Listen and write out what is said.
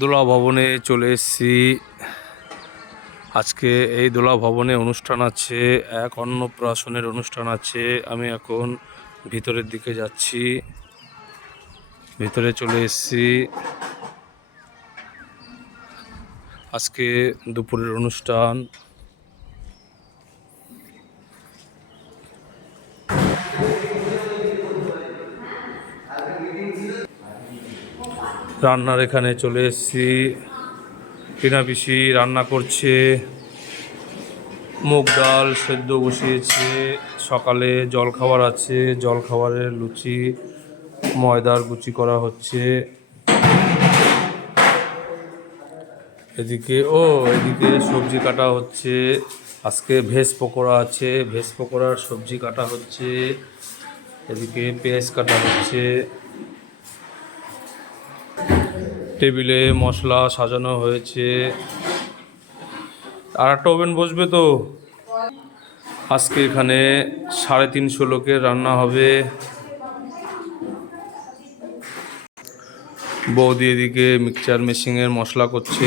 দোলা ভবনে চলে এসেছি। আজকে এই দোলা ভবনে অনুষ্ঠান আছে, এক অন্নপ্রাশনের অনুষ্ঠান আছে। আমি এখন ভিতরের দিকে যাচ্ছি, ভিতরে চলে এসেছি। আজকে দুপুরের অনুষ্ঠান। রান্নার এখানে চলে এসেছি। টিনা পিসি রান্না করছে, মুগ ডাল সেদ্ধ বসিয়েছে। সকালে জলখাবার আছে, জলখাবারের লুচি ময়দার লুচি করা হচ্ছে। এদিকে সবজি কাটা হচ্ছে। আজকে ভেজ পকোড়া আছে, ভেজ পকোড়ার সবজি কাটা হচ্ছে। এদিকে পেঁয়াজ কাটা হচ্ছে। টেবিলে মশলা সাজানো হয়েছে। আর একটা ওভেন বসবে তো। আজকে এখানে 350 লোকের রান্না হবে। বৌদি এদিকে মিক্সচার মেশিনের মশলা করছে।